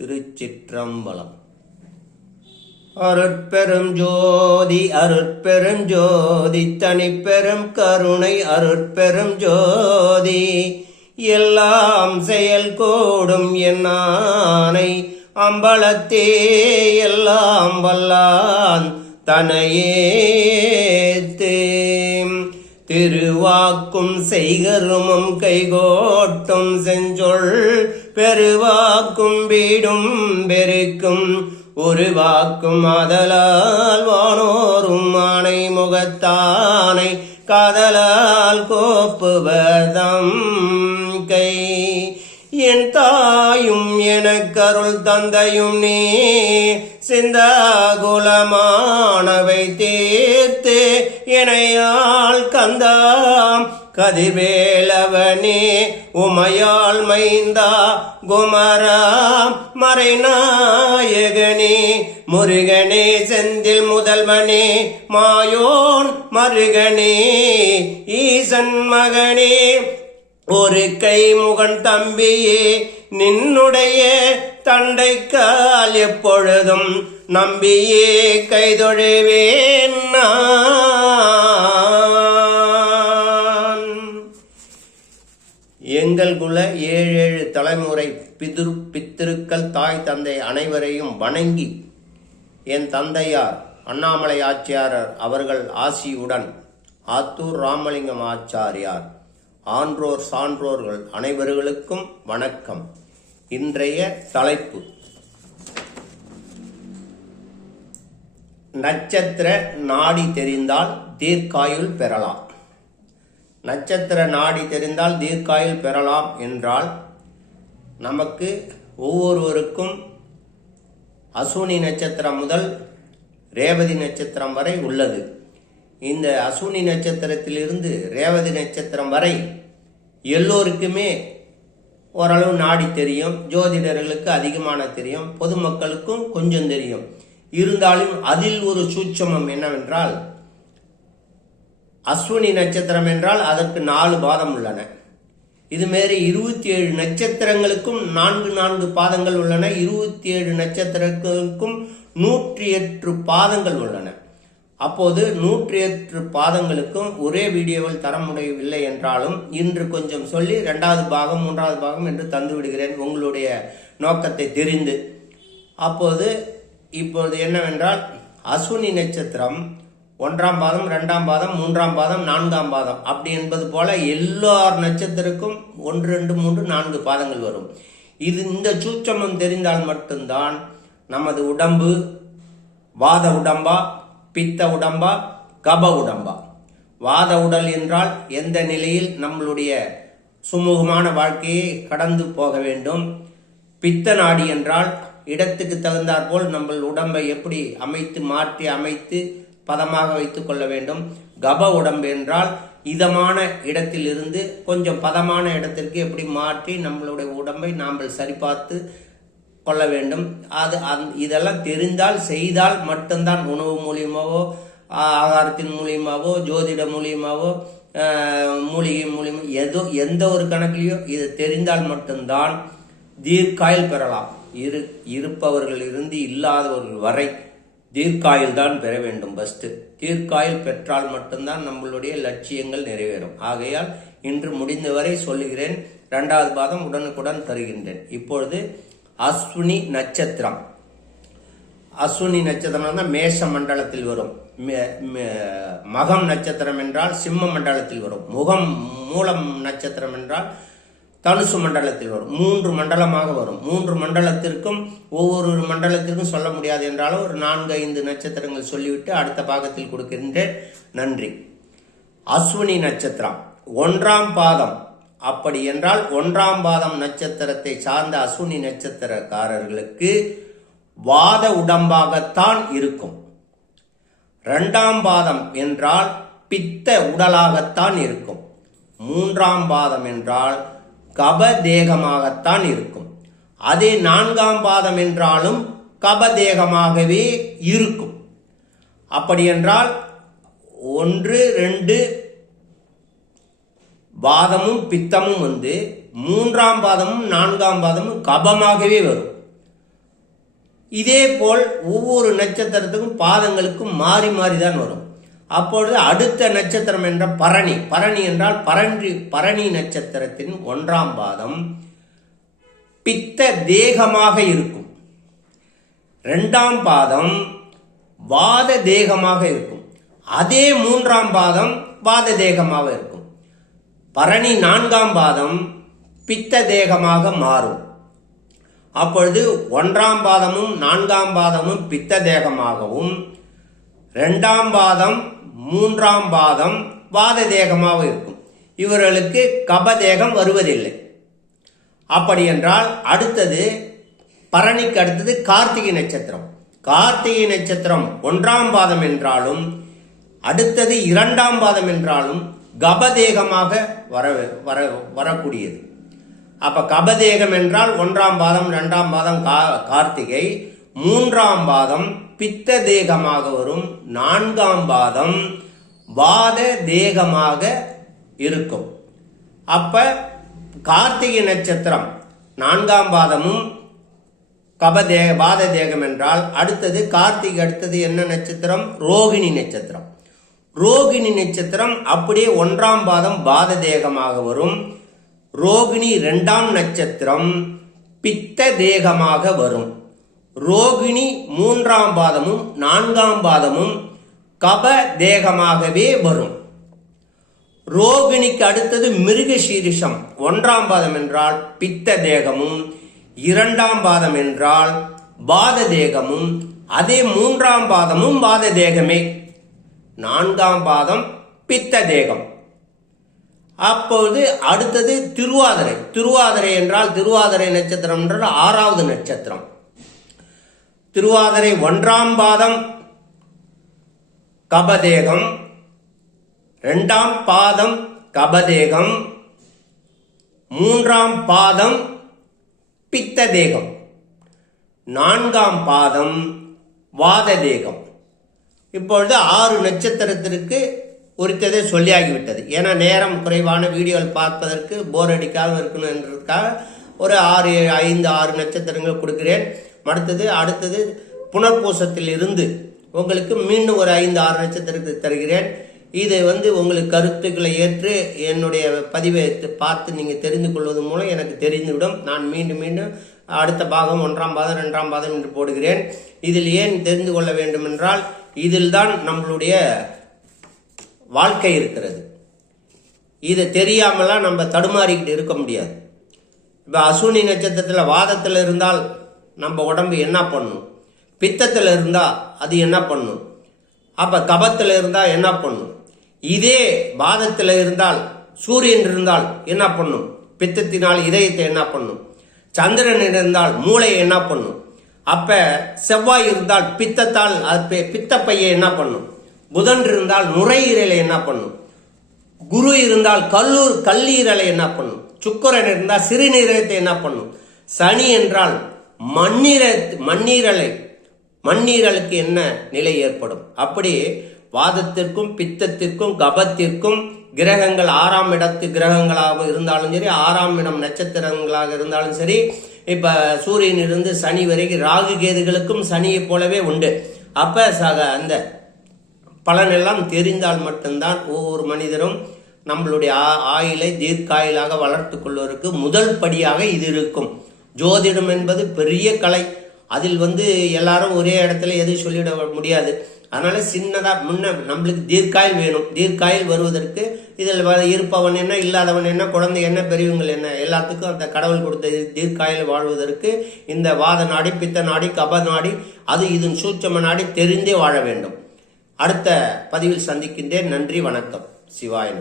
திருச்சிற்றம்பலம். அருட்பெரும் ஜோதி அருட்பெரும் ஜோதி தனிப்பெரும் கருணை அருட்பெரும் ஜோதி. எல்லாம் செயல் கூடும் என்னானை அம்பலத்தே எல்லாம் வல்லான் தனையேத்தே. திருவாக்கும் செய்கருமம் கைகோட்டும் செஞ்சொல் பெருவாக்கும் வீடும் பெருக்கும் உருவாக்கும் அதலால் வானோரும் ஆணை முகத்தானை காதலால் கோப்புவதம் கை. என் தாயும் எனக்கருள் தந்தையும் நீ சிந்தாகுலமானவை தீர்த்து இணையால் கந்தா கதிவேலவனே உமையால் மைந்தா குமராம் மறைநாயகனே முருகனே செந்தில் முதல்வனே மாயோன் மருகனே ஈசன் மகனே. ஒரு கை முகன் தம்பியே நின்னுடைய தண்டைக்கால் எப்பொழுதும் நம்பியே கைதொழுவேன் நான். எங்கள் குல ஏழு ஏழு தலைமுறை பிதிரு பித்திருக்கள் தாய் தந்தை அனைவரையும் வணங்கி என் தந்தையார் அண்ணாமலை ஆச்சியாரர் அவர்கள் ஆசியுடன் ஆத்தூர் ராமலிங்கம் ஆச்சாரியார் ஆன்றோர் சான்றோர்கள் அனைவர்களுக்கும் வணக்கம். இன்றைய தலைப்பு. நட்சத்திர நாடி தெரிந்தால் தீர்க்காயுள் பெறலாம். நட்சத்திர நாடி தெரிந்தால் தீர்க்காயில் பெறலாம் என்றால் நமக்கு ஒவ்வொருவருக்கும் அசூனி நட்சத்திரம் முதல் ரேவதி நட்சத்திரம் வரை உள்ளது. இந்த அசூனி நட்சத்திரத்திலிருந்து ரேவதி நட்சத்திரம் வரை எல்லோருக்குமே ஓரளவு நாடி தெரியும் ஜோதிடர்களுக்கு அதிகமான தெரியும் பொதுமக்களுக்கும் கொஞ்சம் தெரியும். இருந்தாலும் அதில் ஒரு சூட்சமம் என்னவென்றால் அஸ்வினி நட்சத்திரம் என்றால் அதற்கு நாலு பாதம் உள்ளன. இதுமாரி இருபத்தி ஏழு நட்சத்திரங்களுக்கும் நான்கு நான்கு பாதங்கள் உள்ளன. இருபத்தி ஏழு நட்சத்திரங்களுக்கும் நூற்றி எட்டு பாதங்கள் உள்ளன. அப்போது நூற்றி எட்டு பாதங்களுக்கும் ஒரே வீடியோவில் தர முடியவில்லை என்றாலும் இன்று கொஞ்சம் சொல்லி ரெண்டாவது பாகம் மூன்றாவது பாகம் என்று தந்து விடுகிறேன். உங்களுடைய நோக்கத்தை தெரிந்து. அப்போது இப்போது என்னவென்றால் அஸ்வினி நட்சத்திரம் ஒன்றாம் பாதம் ரெண்டாம் பாதம் மூன்றாம் பாதம் நான்காம் பாதம். அப்படி என்பது போல எல்லார் நட்சத்திரக்கும் ஒன்று ரெண்டு மூன்று நான்கு பாதங்கள் வரும். இது இந்த சூட்சமம் தெரிந்தால் மட்டும்தான் நமது உடம்பு வாத உடம்பா பித்த உடம்பா கப உடம்பா. வாத உடல் என்றால் எந்த நிலையில் நம்மளுடைய சுமூகமான வாழ்க்கையை கடந்து போக வேண்டும். பித்த நாடி என்றால் இடத்துக்கு தகுந்தாற்போல் நம்ம உடம்பை எப்படி அமைத்து மாற்றி அமைத்து பதமாக வைத்து கொள்ள வேண்டும். கப உடம்பு என்றால் இதமான இடத்தில் இருந்து கொஞ்சம் பதமான இடத்திற்கு எப்படி மாற்றி நம்மளுடைய உடம்பை நாம் சரிபார்த்து கொள்ள வேண்டும். அது அந் இதெல்லாம் தெரிந்தால் செய்தால் மட்டும்தான் உணவு மூலியமாகவோ ஆகாரத்தின் மூலியமாகவோ ஜோதிட மூலியமாகவோ மூலிகை மூலியமோ எதோ எந்த ஒரு கணக்கிலையோ இது தெரிந்தால் மட்டும்தான் தீர்க்காயில் பெறலாம். இரு இருப்பவர்கள் இருந்து இல்லாதவர்கள் வரை தீர்க்காயில் தான் பெற வேண்டும் ஃபஸ்ட்டு தீர்க்காயில் பெற்றால் மட்டும்தான் நம்மளுடைய லட்சியங்கள் நிறைவேறும். ஆகையால் இன்று முடிந்தவரை சொல்லுகிறேன் ரெண்டாவது பாதம் உடனுக்குடன் தருகின்றேன். இப்பொழுது அஸ்வினி நட்சத்திரம். அஸ்வினி நட்சத்திரம் தான் மேஷ மண்டலத்தில் வரும் மகம் நட்சத்திரம் என்றால் சிம்ம மண்டலத்தில் வரும். முகம் மூலம் நட்சத்திரம் என்றால் தனுசு மண்டலத்தில் வரும். மூன்று மண்டலமாக வரும். மூன்று மண்டலத்திற்கும் ஒவ்வொரு மண்டலத்திற்கும் சொல்ல முடியாது என்றாலும் ஒரு நான்கு ஐந்து நட்சத்திரங்கள் சொல்லிவிட்டு அடுத்த பாகத்தில் கொடுக்கின்றேன். நன்றி. அஸ்வினி நட்சத்திரம். ஒன்றாம் பாதம். அப்படி என்றால் ஒன்றாம் பாதம் நட்சத்திரத்தை சார்ந்த அஸ்வினி நட்சத்திரக்காரர்களுக்கு வாத உடம்பாகத்தான் இருக்கும். ரெண்டாம் பாதம் என்றால் பித்த உடலாகத்தான் இருக்கும். மூன்றாம் பாதம் என்றால் கபதேகமாகத்தான் இருக்கும். அதே நான்காம் பாதம் என்றாலும் கபதேகமாகவே இருக்கும். அப்படி என்றால் ஒன்று ரெண்டு பாதமும் பித்தமும் வந்து மூன்றாம் பாதமும் நான்காம் பாதமும் கபமாகவே வரும். இதே போல் ஒவ்வொரு நட்சத்திரத்துக்கும் பாதங்களுக்கும் மாறி மாறி தான் வரும். அப்பொழுது அடுத்த நட்சத்திரம் என்ற பரணி. பரணி என்றால் பரன்றி பரணி நட்சத்திரத்தின் ஒன்றாம் பாதம். பித்த தேகமாக இருக்கும். ரெண்டாம் பாதம் வாத தேகமாக இருக்கும். அதே மூன்றாம் பாதம் வாத தேகமாக இருக்கும். பரணி நான்காம் பாதம் பித்த தேகமாக மாறும். அப்பொழுது ஒன்றாம் பாதமும் நான்காம் பாதமும் பித்த தேகமாகவும் ரெண்டாம் பாதம் மூன்றாம் பாதம் வாத தேகமாக இருக்கும். இவர்களுக்கு கபதேகம் வருவதில்லை. அப்படி என்றால் அடுத்தது பரணிக்கு அடுத்தது கார்த்திகை நட்சத்திரம். கார்த்திகை நட்சத்திரம் ஒன்றாம் பாதம் என்றாலும் அடுத்தது இரண்டாம் பாதம் என்றாலும் கபதேகமாக வர வர வரக்கூடியது. அப்போ கபதேகம் என்றால் ஒன்றாம் பாதம் ரெண்டாம் பாதம் கா கார்த்திகை மூன்றாம் பாதம் பித்த தேகமாக வரும் நான்காம் பாதம் வாத தேகமாக இருக்கும். அப்ப கார்த்திகை நட்சத்திரம் நான்காம் பாதமும் கபதே பாத தேகம் என்றால் அடுத்தது கார்த்திகை அடுத்தது என்ன நட்சத்திரம்? ரோகிணி நட்சத்திரம். ரோகிணி நட்சத்திரம் அப்படியே ஒன்றாம் பாதம் பாத தேகமாக வரும். ரோகிணி இரண்டாம் நட்சத்திரம் பித்த தேகமாக வரும். ரோகிணி மூன்றாம் பாதமும் நான்காம் பாதமும் கப தேகமாகவே வரும். ரோகிணிக்கு அடுத்தது மிருக சீரிஷம் ஒன்றாம் பாதம் என்றால் பித்த தேகமும் இரண்டாம் பாதம் என்றால் பாத தேகமும் அதே மூன்றாம் பாதமும் பாத தேகமே. நான்காம் பாதம் பித்த தேகம். அப்போது அடுத்தது திருவாதிரை. திருவாதிரை என்றால் திருவாதிரை நட்சத்திரம் என்றால் ஆறாவது நட்சத்திரம். திருவாதிரை ஒன்றாம் பாதம் கபதேகம். ரெண்டாம் பாதம் கபதேகம். மூன்றாம் பாதம் பித்த தேகம் நான்காம் பாதம் வாத தேகம் இப்பொழுது ஆறு நட்சத்திரத்திற்கு உரித்ததை சொல்லியாகிவிட்டது. ஏன்னா நேரம் குறைவான வீடியோவில் பார்ப்பதற்கு போர் அடிக்காமல் இருக்கணும் என்றதுக்காக ஒரு ஆறு ஐந்து ஆறு நட்சத்திரங்கள் கொடுக்கிறேன். அடுத்தது அடுத்தது புனர்பூசத்தில் இருந்து உங்களுக்கு மீண்டும் ஒரு ஐந்து ஆறு நட்சத்திரத்தை தருகிறேன். இதை வந்து உங்களுக்கு கருத்துக்களை ஏற்று என்னுடைய பதிவை பார்த்து நீங்கள் தெரிந்து கொள்வது மூலம் எனக்கு தெரிந்துவிடும். நான் மீண்டும் மீண்டும் அடுத்த பாகம் ஒன்றாம் பாதம் ரெண்டாம் பாதம் என்று போடுகிறேன். இதில் ஏன் தெரிந்து கொள்ள வேண்டும் என்றால் இதில் தான் நம்மளுடைய வாழ்க்கை இருக்கிறது. இதை தெரியாமலாம் நம்ம தடுமாறிக்கிட்டு இருக்க முடியாது. இப்போ அசுனி நட்சத்திரத்தில் வாதத்தில் இருந்தால் நம்ம உடம்பு என்ன பண்ணும் பித்தத்தில் இருந்தால் அது என்ன பண்ணும் அப்போ கபத்தில் இருந்தால் என்ன பண்ணும் இதே பாதத்தில் இருந்தால் சூரியன் இருந்தால் என்ன பண்ணும் பித்தத்தினால் இதயத்தை என்ன பண்ணும் சந்திரன் இருந்தால் மூளையை என்ன பண்ணும் அப்போ செவ்வாய் இருந்தால் பித்தத்தால் அது பித்தப்பையை என்ன பண்ணும் புதன் இருந்தால் நுரையீரலை என்ன பண்ணும் குரு இருந்தால் கல்லூர் கல்லீரலை என்ன பண்ணும் சுக்கரன் இருந்தால் சிறுநீரகத்தை என்ன பண்ணும் சனி என்றால் மண்ணீர மண்ணீரலை மண்ணீரலுக்கு என்ன நிலை ஏற்படும்? அப்படி வாதத்திற்கும் பித்தத்திற்கும் கபத்திற்கும் கிரகங்கள் ஆறாம் இடத்து கிரகங்களாக இருந்தாலும் சரி ஆறாம் இடம் நட்சத்திரங்களாக இருந்தாலும் சரி இப்ப சூரியனிலிருந்து சனி வரைக்கும் ராகு கேதுகளுக்கும் சனியை போலவே உண்டு. அப்ப சக அந்த பலனெல்லாம் தெரிந்தால் மட்டும்தான் ஒவ்வொரு மனிதரும் நம்மளுடைய ஆயிலை தீர்க்காயிலாக வளர்த்து கொள்வதற்கு முதல் படியாக இது இருக்கும். ஜோதிடம் என்பது பெரிய கலை. அதில் வந்து எல்லாரும் ஒரே இடத்துல எதுவும் சொல்லிட முடியாது. அதனால சின்னதா முன்ன நம்மளுக்கு தீர்க்காயில் வேணும். தீர்க்காயில் வருவதற்கு இதில் இருப்பவன் என்ன இல்லாதவன் என்ன குழந்தை என்ன பெரியவங்கள் என்ன எல்லாத்துக்கும் அந்த கடவுள் கொடுத்த தீர்க்காயில் வாழ்வதற்கு இந்த வாத நாடி பித்த நாடி கப நாடி அது இதன் சூட்சம நாடி தெரிந்தே வாழ வேண்டும். அடுத்த பதிவில் சந்திக்கின்றேன். நன்றி வணக்கம். சிவாய